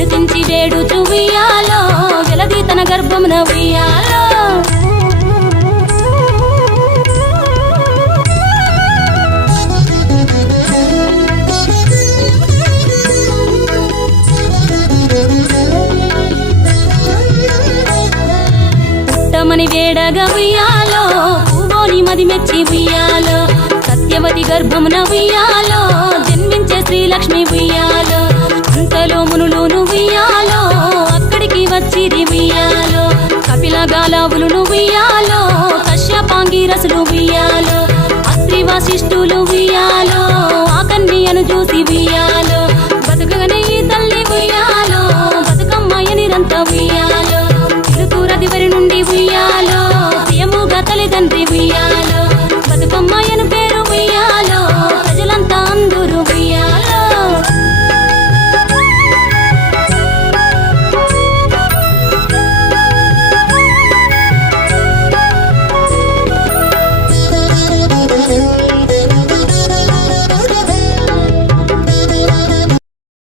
వినుతించి వేడుచు ఉయ్యాలో వెలది తన గర్భమున ఉయ్యాలో. పుట్టమని వేడగా ఉయ్యాలో పూవోని మది మెచ్చి ఉయ్యాలో. సత్యవతి గర్భమున ఉయ్యాలో జన్మించే శ్రీలక్ష్మి ఉయ్యాలో. కశ్యపాంగి రసులు ఉయ్యాలో అత్రి వశిష్ఠులు ఆ కన్యను చూసి ఉయ్యాలో బతుకగనే తల్లి ఉయ్యాలో బతుకమ్మ నిరంత ఉయ్యాలో.